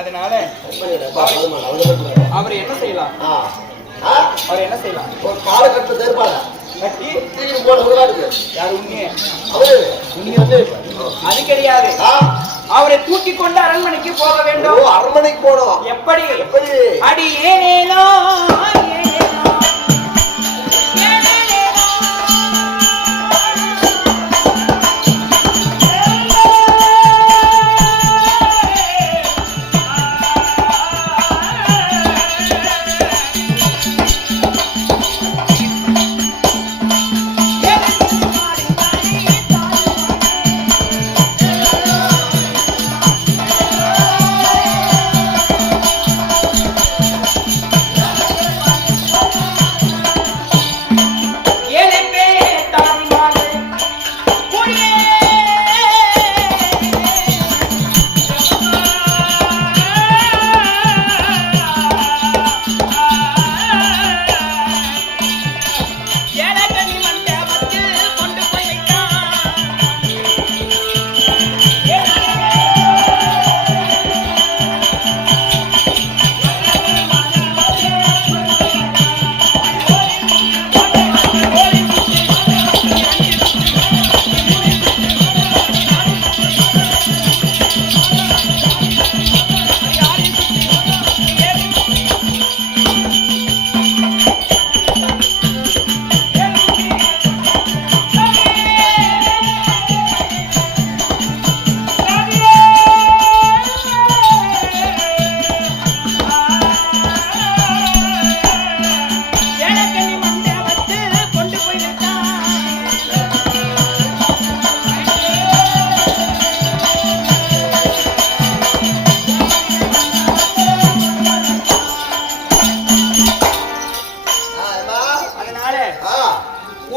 அதனால அவர் என்ன செய்யலாம்? அவர் என்ன செய்யலாம்? ஒரு கால கட்ட தேர்ப்பாளா கட்டி தூக்கி போட விடாது. யார் உண்மையே? அவரு அது கிடையாது. அவரை தூக்கி கொண்டு அரண்மனைக்கு போக வேண்டும். அரண்மனைக்கு போனோம். எப்படி? எப்படி? அடி ஏனேனோ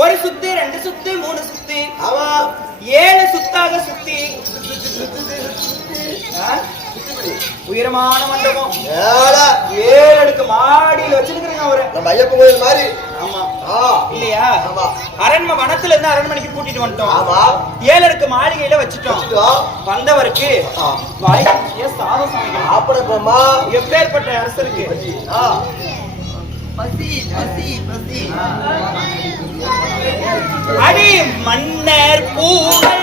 ஒரு சுத்து, ரெண்டு சுத்து, மூணு சுத்து, 7 சுத்தாக சுத்தி உயரமான மண்டபம் 7 அடுக்கு மாடியில் வச்சிருக்கிறேன் அவரு. நம்ம ஐயப்பன் கோயில் மாதிரி. ஆமா இல்லையா? அரண்மனை வனத்துல இருந்து அரண்மனைக்கு கூட்டிட்டு வந்துட்டோம். 7 அடுக்கு மாளிகையில வச்சுட்டோம். வந்தவருக்கு வாய்க்கு சாதம் சமைக்கணும். அப்படமா எப்பேற்பட்ட அரசருக்கு அடி மன்னர் பூங்கள்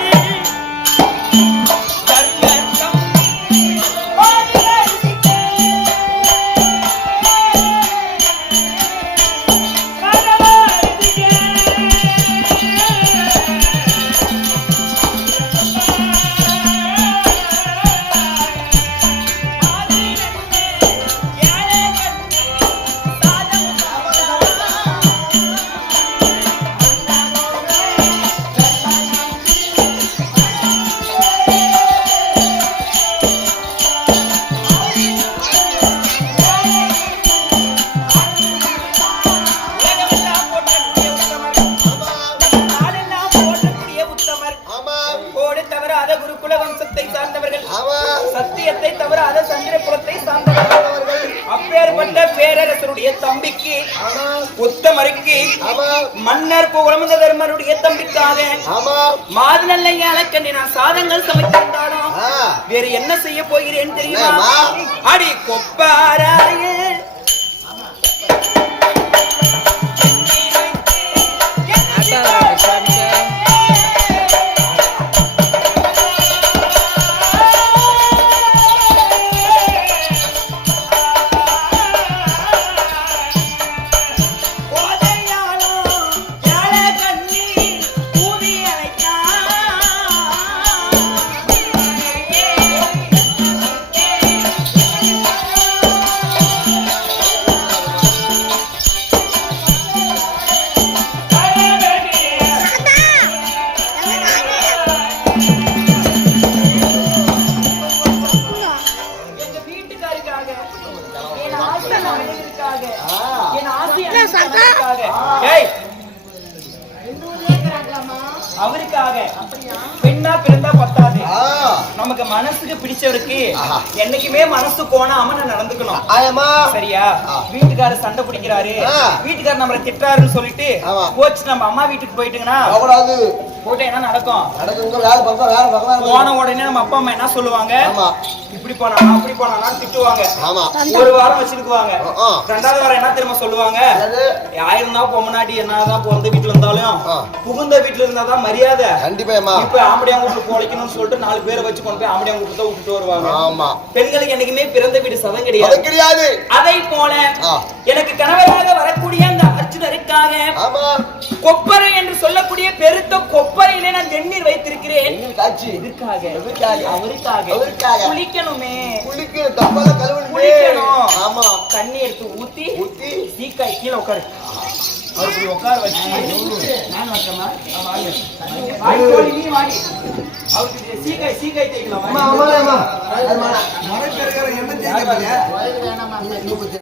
சத்தியத்தை தவிராத சந்திரபுரத்தை சார்ந்தவர்கள். அப்பேற்பட்ட பேரரசருடைய தம்பிக்கு உத்தமருக்கு மன்னர் புகழமுத தர்மருடைய தம்பிக்காக மாதுநல்லை அலக்கண்ணி நான் சாதங்கள் சமைத்திருந்தாலும் வேறு என்ன செய்ய போகிறேன் தெரியுமா? அடி கொப்பாராயே அவருக்காக பெண்ணா பிறந்தா பத்தாது. ஆ. நமக்கு மனசுக்கு பிடிச்சவருக்கு ஆஹா. என்னைக்குமே மனசு கோணாம நான் நடந்துக்கணும். ஆயமா. சரியா? ஆ. வீட்டுக்காரர் சண்டை பிடிக்கிறாரு, ஆ. வீட்டுக்காரர் நம்மளை திட்டுறாருன்னு சொல்லிட்டு ஆமா. கோச்சு நம்ம அம்மா வீட்டுக்கு போயிட்டுங்கன்னா அவடாது போயிட்டு என்ன நடக்கும்? நடக்குங்க வேலை பக்கம் வேலை பக்கம் போன உடனே நம்ம அப்பா அம்மா என்ன சொல்லுவாங்க? ஆமா. இப்படி போனா அப்படி போனா திட்டுவாங்க. ஆமா. ஒரு வாரம் வச்சிருக்குவாங்க. ஆ. ரெண்டாவது வாரம் என்ன தெரியுமா சொல்லுவாங்க? அது ஆயிரம் தான் பொம்மநாட்டி என்னதான் பிறந்த வீட்டுல இருந்தாலும் ஆ. புகுந்த வீட்டுல இருந்தாதான் மரியாதை. கண்டிப்பாமா. இப்ப ஆம்படியாங்கூட்டு பொழைக்கணும்னு சொல்லிட்டு 4 பேரை வச்சு கொண்டு போய் ஆம்படியாங்கூட்டு தான் விட்டுட்டு வருவாங்க. ஆமா. பெண்களுக்கு என்னைக்குமே பிறந்த வீடு சதம் அது கிடையாது. கிடையாது. அதை போல ஆ. எனக்கு கணவராக வரக்கூடிய அந்த அர்ஜுனருக்காக ஆமா. கொப்பரை என்று சொல்லக்கூடிய பெருத்த கொப்பரையிலே நான் வெந்நீர் வைத்திருக்கிறேன். எங்க காட்சி எதுக்காக? எதுக்காக? அவருக்காக. அவருக்காக. குளிக்கணுமே. குளிக்கு கப்பல கழுவணும். குளிக்கணும். ஆமா. தண்ணி எடுத்து ஊத்தி ஊத்தி சீக்காய் கீழே உட்காரு. அவர் இப்படி உட்கார வச்சு நான் வைக்கமா? வாடி போடி நீ வாடி. அவருக்கு சீக்காய் தேய்க்கலாம். ஆமா ஆமா ஆமா. மரக்கறிகாரன் என்ன தேய்க்கிறாங்க?